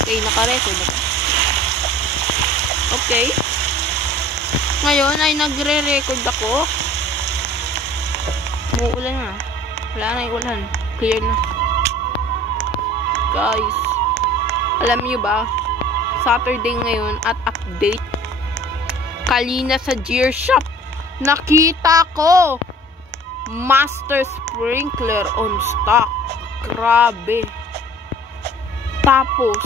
Okay, naka-record ako. Okay. Ngayon ay nagre-record ako. Muulan na. Wala na yung ulan. Clear na. Guys, alam niyo ba? Saturday ngayon at update. Kalina sa gear shop. Nakita ko Master Sprinkler on stock. Grabe. Tapos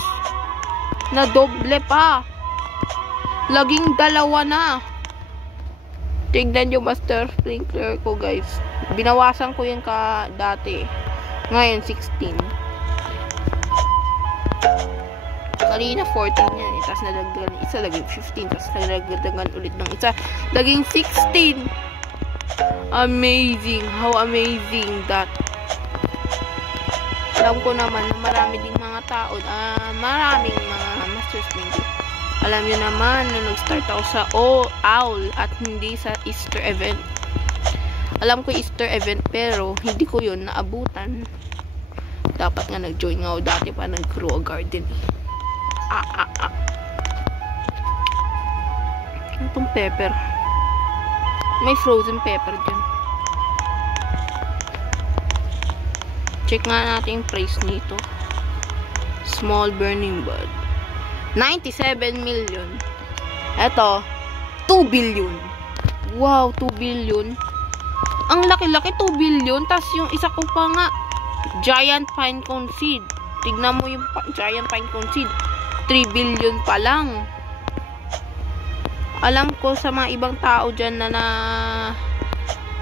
na doble pa. Laging dalawa na. Tignan yung Master Sprinkler ko, guys. Binawasan ko yan dati. Ngayon 16. Kanina 14 yan. Tapos nalagdagan isa, laging 15. Tapos nalagdagan ulit ng isa, laging 16. Amazing. How amazing that. Alam ko naman na marami ding mga tao, maraming mga Master Sprinkler. Alam nyo naman na nag-start ako sa OWL at hindi sa Easter event. Alam ko Easter event pero hindi ko yun naabutan. Dapat nga nag-join nga ako dati pa nag-grow a garden. Itong pepper. May frozen pepper dyan. Check nga natin yung price nito. Small burning bud. 97 million. Eto, 2 billion. Wow, 2 billion. Ang laki-laki, 2 billion. Tapos yung isa ko pa nga, giant pine cone seed. Tignan mo yung giant pine cone seed. 3 billion pa lang. Alam ko sa mga ibang tao dyan na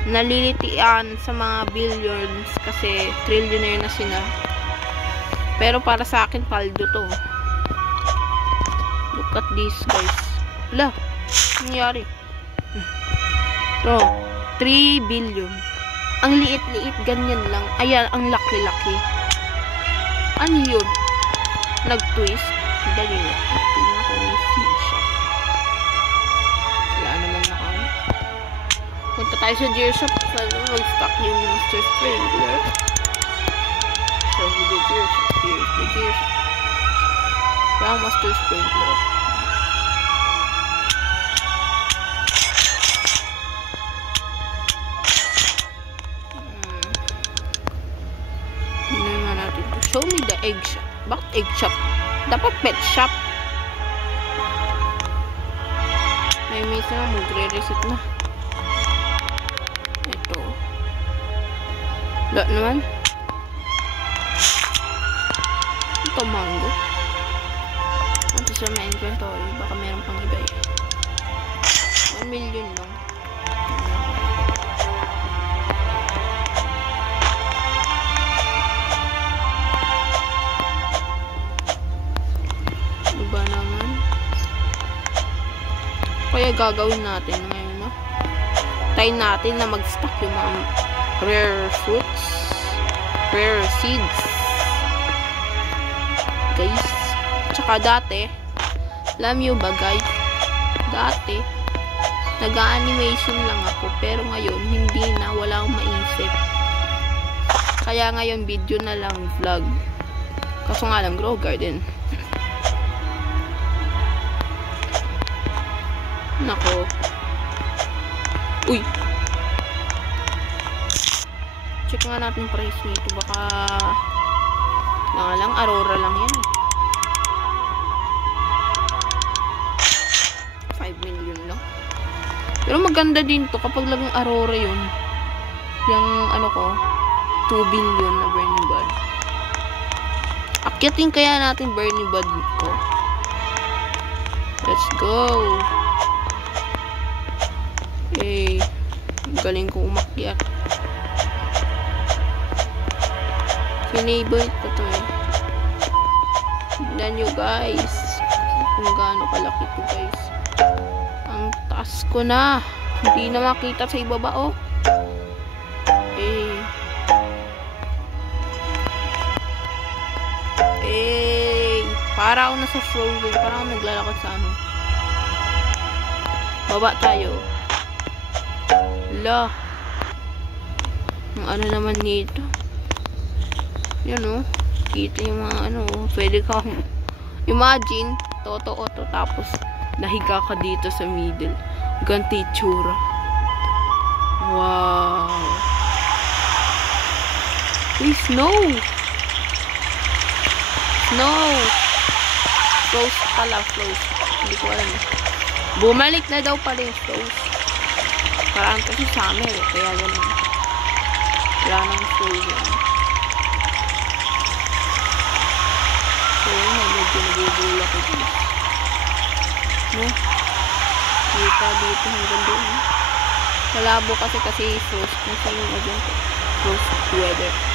nalilitian sa mga billions kasi trillionaire na sila. Pero para sa akin, paldo to. Look at this, guys. Wala. Nangyari. So, 3 billion. Ang liit-liit, ganyan lang. Ayan, ang laki-laki. Ano yun? Nag-twist. Dali na. Tingnan ko yung seed shop. Wala naman na kami. Punta tayo sa gear shop. Mag-stock yung Master Sprinkler. Show you the gear shop. Here's the gear shop. Wow, Master Sprinkler. Ano nga natin to? Show me the egg shop. Bakit egg shop? Dapat pet shop. May misa na magre-reset na. Ito. Wala naman. Ito mango. Ito sa my inventory. Baka meron pang iba eh. 1 million lang. Iba naman. Kaya gagawin natin ngayon, no? Try natin na mag-stock yung mga rare fruits. Rare seeds. Guys. Tsaka dati, alam nyo ba guys, dati, nag-animation lang ako, pero ngayon, hindi na, wala akong maisip. Kaya ngayon, video na lang, vlog. Kaso nga lang, grow garden. Nako. Uy! Check nga natin price nito, baka, lang, Aurora lang yan eh. 5 million lang. Pero maganda din to kapag laging Aurora yun. Yung ano ko, 2 billion na burning bud. Akyatin kaya natin burning bud ko. Let's go. Hey, galing ko umakyat. Finable ko to eh. Tignan nyo guys kung gaano kalaki ko guys. Ang taas ko na. Hindi na makita sa ibaba oh. Para ako nasa frozen. Para ako naglalakad sa ano. Baba tayo. La. Ang ano naman nito. Yan oh. Kita yung mga ano. Pwede kang Imagine, totoo to, tapos nahiga ka dito sa middle. Ganti tsura. Wow. Uy, snow! Snow! Frost pala, frost. Hindi ko alam. Bumalik na daw pala yung frost. Parang kasi summer eh, kaya ganun. Wala nang frozen. So, yun na, medyo nabubula ko dito. No? Kita dito hanggang doon. Malabo kasi frost. Kasi yung frost weather.